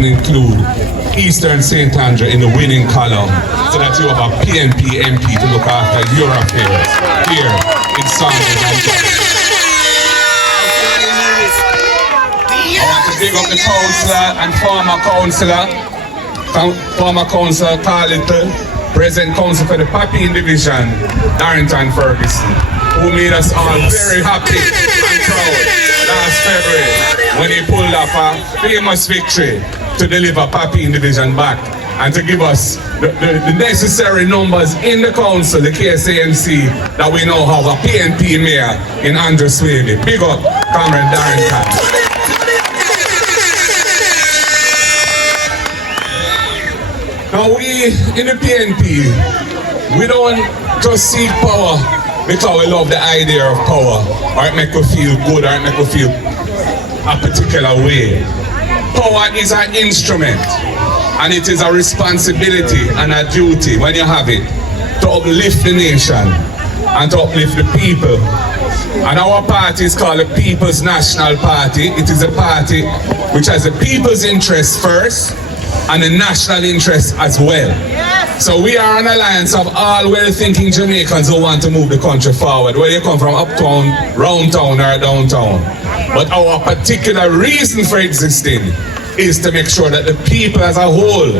doesn't include Eastern St. Andrew in the winning column, so that you have a PNP MP to look after your affairs here in Sanders and I want to big up the councillor and former councillor Carlittle, present council for the Papine Division, Darrington Ferguson, who made us all very happy and proud last February when he pulled up a famous victory to deliver Papine Division back and to give us the necessary numbers in the council, the KSANC, that we now have a PNP mayor in Andrew Swavey. Big up, Comrade Darrington. Now we, in the PNP, we don't just seek power because we love the idea of power, or it make us feel good, or it make us feel a particular way. Power is an instrument, and it is a responsibility and a duty when you have it to uplift the nation and to uplift the people. And our party is called the People's National Party. It is a party which has the people's interest first and the national interest as well. Yes. So we are an alliance of all well-thinking Jamaicans who want to move the country forward, whether you come from uptown, round town or downtown. But our particular reason for existing is to make sure that the people as a whole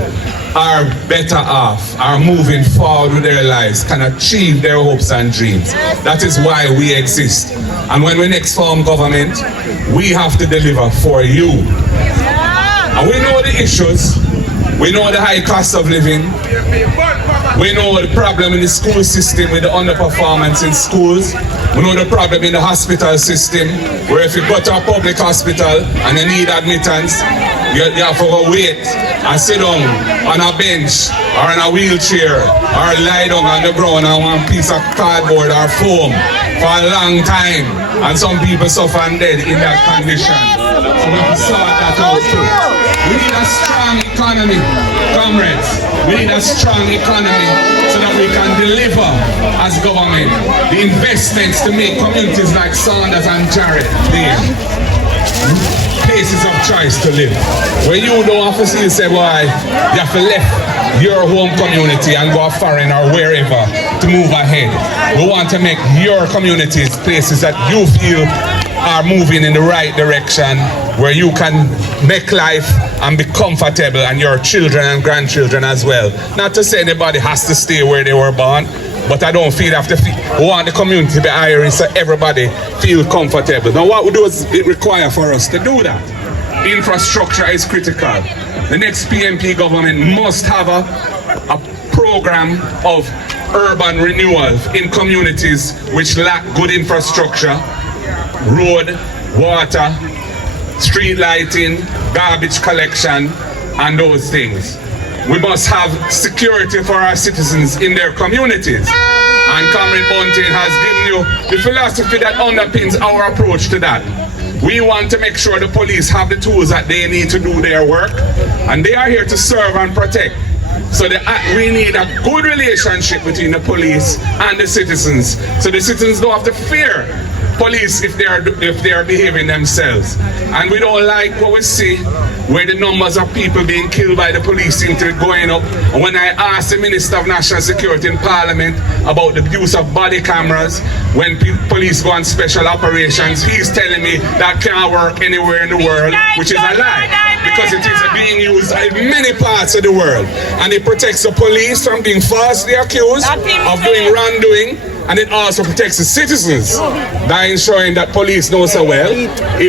are better off, are moving forward with their lives, can achieve their hopes and dreams. That is why we exist. And when we next form government, we have to deliver for you. And we know the issues. We know the high cost of living. We know the problem in the school system with the underperformance in schools. We know the problem in the hospital system, where if you go to a public hospital and you need admittance, you have to go wait and sit down on a bench or in a wheelchair or lie down on the ground on one piece of cardboard or foam for a long time. And some people suffer and dead in that condition. So we have to sort that out too. We need a strong economy, comrades. We need a strong economy so that we can deliver as government the investments to make communities like Sanders and Jarrett there places of choice to live. Where you don't have to see say, boy, you have to left your home community and go foreign or wherever to move ahead. We want to make your communities places that you feel are moving in the right direction, where you can make life and be comfortable, and your children and grandchildren as well. Not to say anybody has to stay where they were born, but I don't feel we want the community to be Irish so everybody feel comfortable. Now what we do is it require for us to do that. Infrastructure is critical. The next PNP government must have a program of urban renewal in communities which lack good infrastructure, road, water, street lighting, garbage collection, and those things. We must have security for our citizens in their communities. And Comrade Bunting has given you the philosophy that underpins our approach to that. We want to make sure the police have the tools that they need to do their work, and they are here to serve and protect. So we need a good relationship between the police and the citizens, so the citizens don't have to fear police if they are behaving themselves. And we don't like what we see, where the numbers of people being killed by the police seem to be going up. And when I asked the Minister of National Security in Parliament about the use of body cameras when police go on special operations, he's telling me that can't work anywhere in the world, which is a lie, because it is being used in many parts of the world. And it protects the police from being falsely accused of doing wrongdoing, and it also protects the citizens by ensuring that police know so well,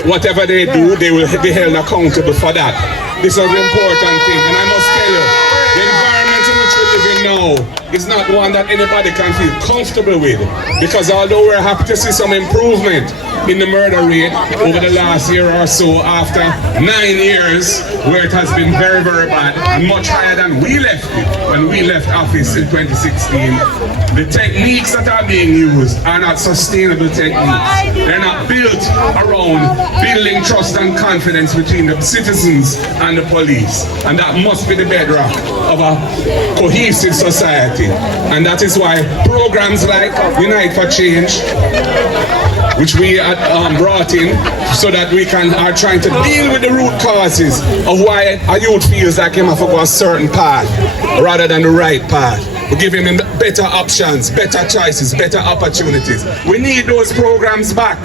whatever they do, they will be held accountable for that. This is an important thing, and I must tell you, the environment in which we live in now is not one that anybody can feel comfortable with, because although we're happy to see some improvement in the murder rate over the last year or so, after 9 years where it has been very, very bad and much higher than we left it when we left office in 2016, the techniques that are being used are not sustainable techniques. They're not built around building trust and confidence between the citizens and the police, and that must be the bedrock of a cohesive cohesive society. And that is why programs like Unite for Change, which we had brought in so that we are trying to deal with the root causes of why a youth feels like he must go a certain path rather than the right path. We give him better options, better choices, better opportunities. We need those programs back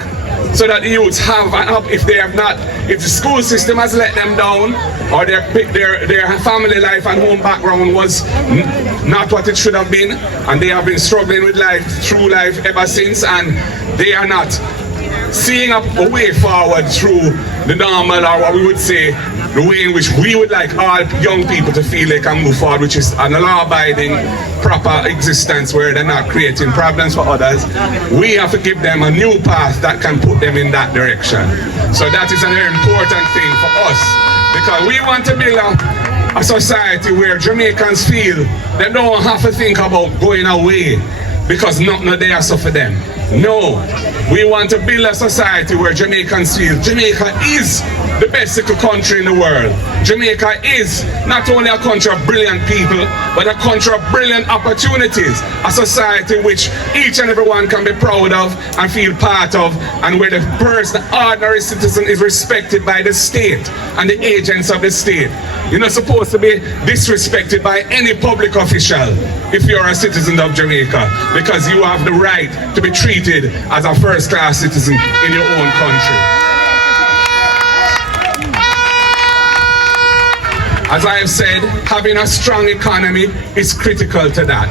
so that the youths have if they have not, if the school system has let them down, or their family life and home background was not what it should have been, and they have been struggling with life, through life ever since, and they are not seeing a way forward through the normal, or what we would say, the way in which we would like all young people to feel they can move forward, which is an law-abiding, proper existence where they're not creating problems for others. We have to give them a new path that can put them in that direction. So that is a very important thing for us, because we want to build a society where Jamaicans feel they don't have to think about going away because nothing there so for them. No, we want to build a society where Jamaicans feel Jamaica is the best little country in the world. Jamaica is not only a country of brilliant people, but a country of brilliant opportunities. A society which each and everyone can be proud of and feel part of, and where the person, the ordinary citizen, is respected by the state and the agents of the state. You're not supposed to be disrespected by any public official if you're a citizen of Jamaica, because you have the right to be treated as a first-class citizen in your own country. As I have said, having a strong economy is critical to that.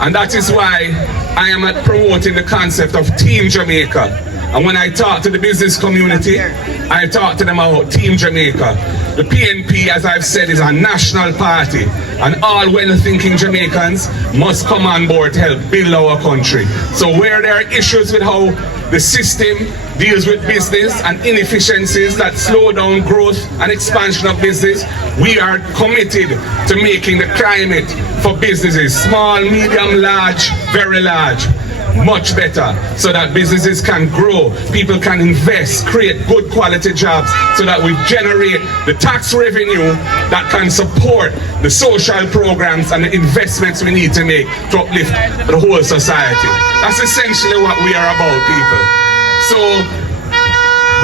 And that is why I am promoting the concept of Team Jamaica. And when I talk to the business community, I talk to them about Team Jamaica. The PNP, as I've said, is a national party, and all well-thinking Jamaicans must come on board to help build our country. So where there are issues with how the system deals with business and inefficiencies that slow down growth and expansion of business, we are committed to making the climate for businesses, small, medium, large, very large, much better, so that businesses can grow, people can invest, create good quality jobs, so that we generate the tax revenue that can support the social programs and the investments we need to make to uplift the whole society. That's essentially what we are about, people. So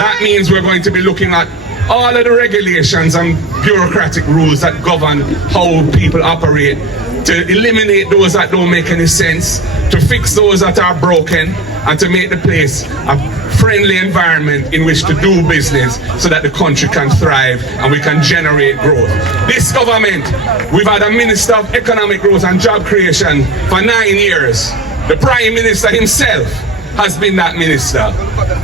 that means we're going to be looking at all of the regulations and bureaucratic rules that govern how people operate, to eliminate those that don't make any sense, to fix those that are broken, and to make the place a friendly environment in which to do business so that the country can thrive and we can generate growth. This government, we've had a Minister of Economic Growth and Job Creation for 9 years. The Prime Minister himself has been that minister,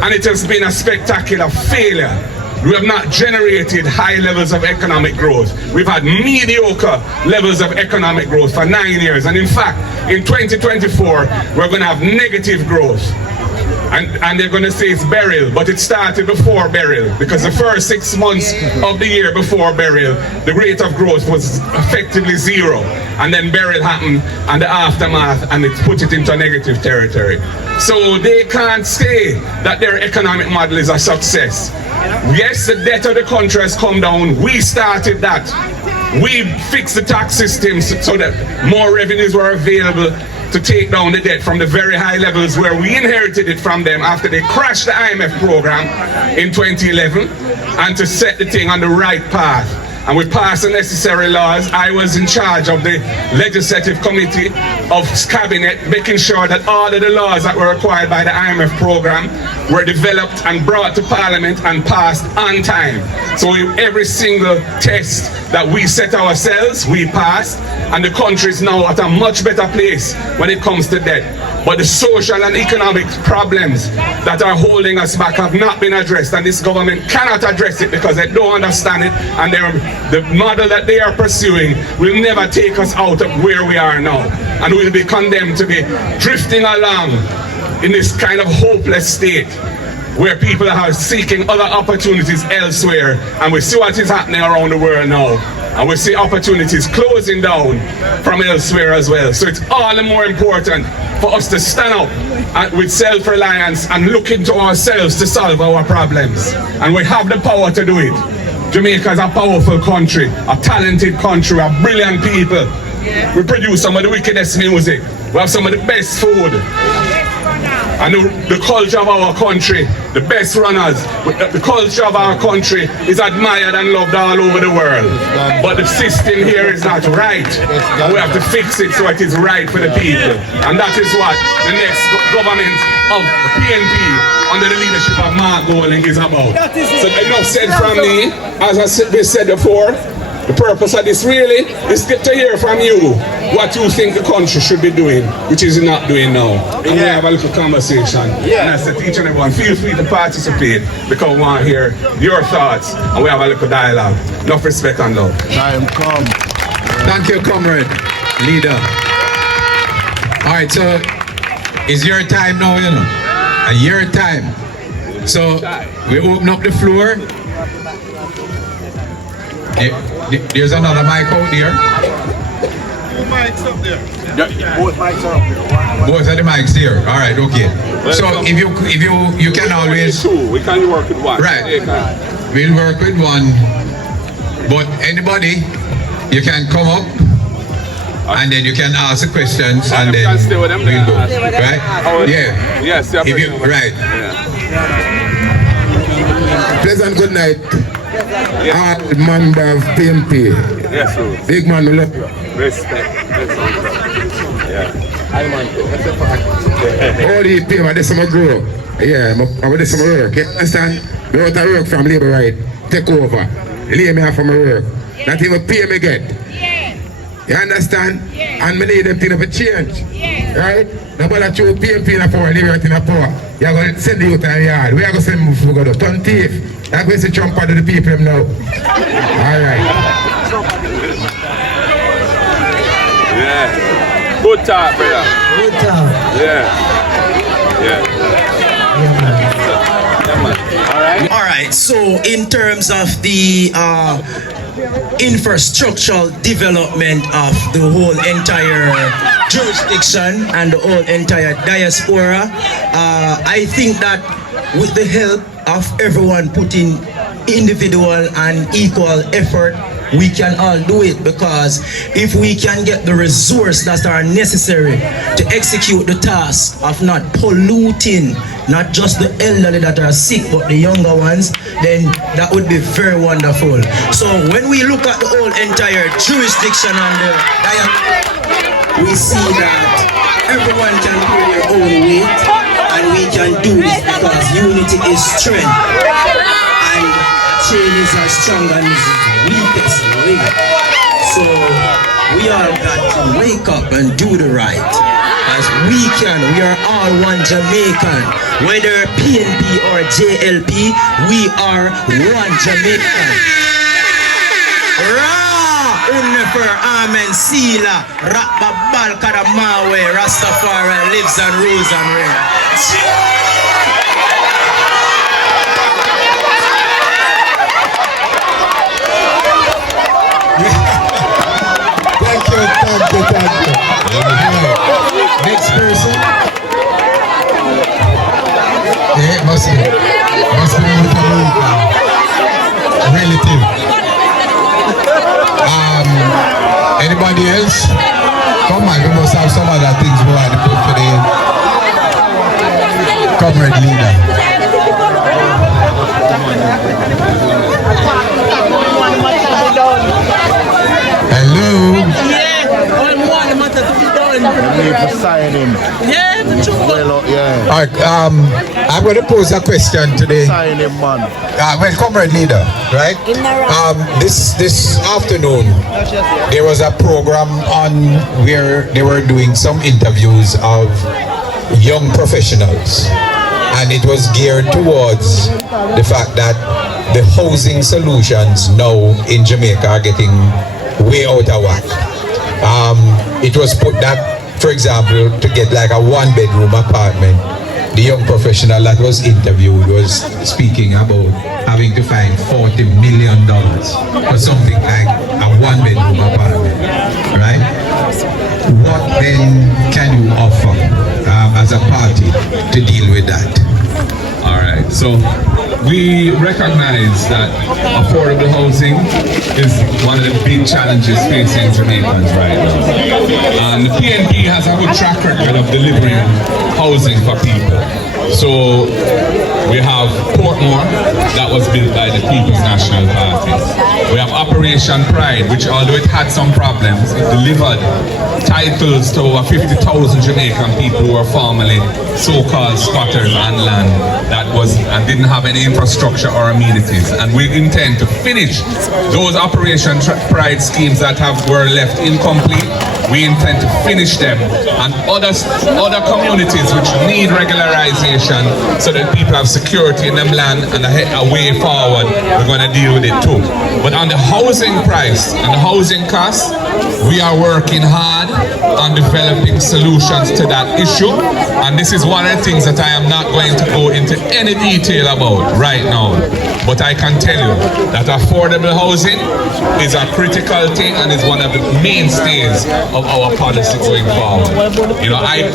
and it has been a spectacular failure. We have not generated high levels of economic growth. We've had mediocre levels of economic growth for 9 years. And in fact, in 2024, we're going to have negative growth. And they're going to say it's burial, but it started before burial, because the first 6 months of the year before burial, the rate of growth was effectively zero. And then burial happened and the aftermath, and it put it into a negative territory. So they can't say that their economic model is a success. Yes, the debt of the country has come down. We started that. We fixed the tax system so that more revenues were available to take down the debt from the very high levels where we inherited it from them after they crashed the IMF program in 2011, and to set the thing on the right path. And we passed the necessary laws. I was in charge of the legislative committee of cabinet, making sure that all of the laws that were required by the IMF program were developed and brought to Parliament and passed on time. So every single test that we set ourselves, we passed, and the country is now at a much better place when it comes to debt. But the social and economic problems that are holding us back have not been addressed, and this government cannot address it because they don't understand it, and the model that they are pursuing will never take us out of where we are now, and we'll be condemned to be drifting along in this kind of hopeless state where people are seeking other opportunities elsewhere. And we see what is happening around the world now, and we see opportunities closing down from elsewhere as well. So it's all the more important for us to stand up with self-reliance and look into ourselves to solve our problems. And we have the power to do it. Jamaica is a powerful country, a talented country, a brilliant people. We produce some of the wickedest music. We have some of the best food. And the culture of our country, the best runners, the culture of our country is admired and loved all over the world. But the system here is not right. And we have to fix it so it is right for the people. And that is what the next government of PNP under the leadership of markgolding is about. So enough said from me. As I said before, the purpose of this really is to hear from you what you think the country should be doing, which is not doing now. And we have a little conversation. And I said to each and everyone, feel free to participate because we want to hear your thoughts and we have a little dialogue. Enough respect and love. Time come. Thank you, comrade, leader. All right, so it's your time now, you know. And your time. So we open up the floor. There's another mic out there. Two mics up there. Both mics are up there. Both of the mics here. All right, okay. So if you can always. We can work with one. Right. We'll work with one. But anybody, you can come up and then you can ask the questions and then can stay with them we'll go. right? Yeah. Yes. If you, right. Yeah. Pleasant good night. All member of PNP. Yes, sir. Big man, we love you. Respect. Yeah. All the people, this is my grow. Yeah, I'm this is my work. You understand? Me out of work from labor right. Take over. Lay me off from my work. Not even pay me get. You understand? And me need them things to change. Right? Nobody choose PNP in a power, leave it in a power. You're going to send the youth in the yard. We are going to send them to go to turn thief. You're going to jump out of the people now. Alright. Yeah. Good talk, brother. Good talk. Yeah. All right. So in terms of the infrastructural development of the whole entire jurisdiction and the whole entire diaspora, I think that with the help of everyone putting individual and equal effort, we can all do it, because if we can get the resources that are necessary to execute the task of not polluting not just the elderly that are sick but the younger ones, then that would be very wonderful. So when we look at the whole entire jurisdiction and the we see that everyone can pull their own weight, and we can do this because unity is strength and chain is as strong as the weakest link. So we all got to wake up and do the right as we can. We are all one Jamaican, whether PNP or JLP, we are one Jamaican. Unifer, Amen, Sila, Rakba Balkara Mawe, Rastafari lives and rules and reigns. Thank you. Next person. Yeah, must be relative. Anybody else? Come on, we must have some other things we want to put for the comrade leader. Hello? All right, I'm going to pose a question today. Well, comrade leader, right? This afternoon, there was a program on where they were doing some interviews of young professionals, and it was geared towards the fact that the housing solutions now in Jamaica are getting way out of whack. It was put that, for example, to get like a one-bedroom apartment, the young professional that was interviewed was speaking about having to find $40 million for something like a one-bedroom apartment, right? What then can you offer as a party to deal with that? All right, so we recognize that affordable housing is one of the big challenges facing Jamaicans right now. And the PNP has a good track record of delivering housing for people. So we have Portmore, that was built by the People's National Party. We have Operation Pride, which although it had some problems, it delivered titles to over 50,000 Jamaican people who were formerly so-called squatters on land that was and didn't have any infrastructure or amenities. And we intend to finish those Operation Pride schemes that were left incomplete. We intend to finish them, and other communities which need regularization so that people have security in them land and a way forward, we're going to deal with it too. But on the housing price and the housing costs, we are working hard on developing solutions to that issue, and this is one of the things that I am not going to go into any detail about right now. But I can tell you that affordable housing is a critical thing and is one of the mainstays of our policy going forward. You know, I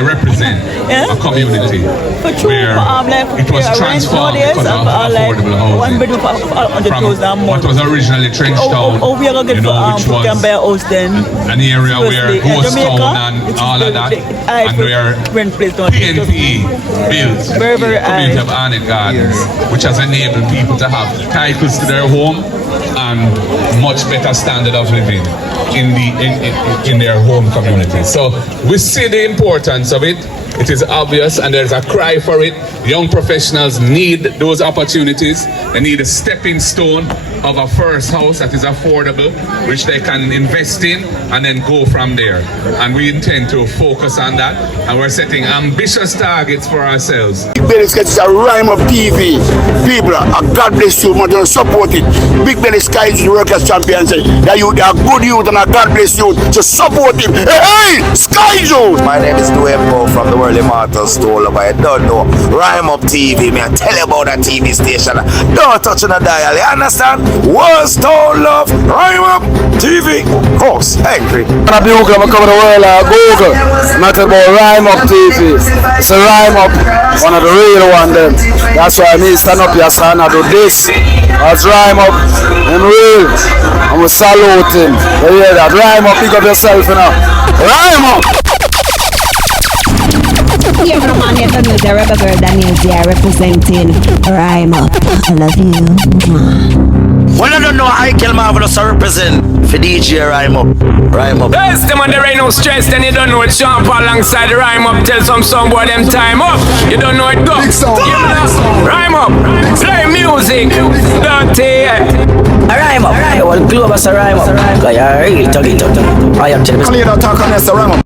represent a community where it was transformed because of affordable housing from what was originally trenched town, you know, which was an area where ghost town and all of that, and where PNP built the community of Arnett Gardens, which has enabled people to have titles to their home and much better standard of living in their home community. So we see the importance of it. It is obvious, and there's a cry for it. Young professionals need those opportunities. They need a stepping stone of a first house that is affordable, which they can invest in and then go from there. And we intend to focus on that, and we're setting ambitious targets for ourselves. Big Belly Sky is a rhyme of TV. People, God bless you, man, to support it. Big Belly Sky is the workers' champion. That you are good youth and God bless you to support him. Hey, Sky Joe! My name is Duembo from the World Immortals Toll, but I don't know. Rhyme Up TV, me I tell you about that TV station. Don't touch on the dial, you understand? World's Toll Love, Rhyme Up TV. Horse, angry. I'm coming to the world Google. Not about Rhyme Up TV. It's a Rhyme Up, one of the real one them. That's why me stand up here, son. I do this. That's Rhyme Up. I'm real. I'm a salute him. You hear that? Rhyme Up, pick up yourself, you know. Rhyme Up. Here from Manhattan News, the rebel girl Daniel here representing Rhyme Up. I love you. Well, I don't know, I can marvelous to represent for DJ Rhyme Up. Rhyme Up. Yes, them on there ain't no stress, then you don't know it. Sean Paul alongside the Rhyme Up. Tell some boy them time up. You don't know it go. Rhyme Up. Play music. Dirty. Rhyme Up. Well, Globus a Rhyme Up. I really talk it up. I am telling you. Don't talk on this Rhyme Up.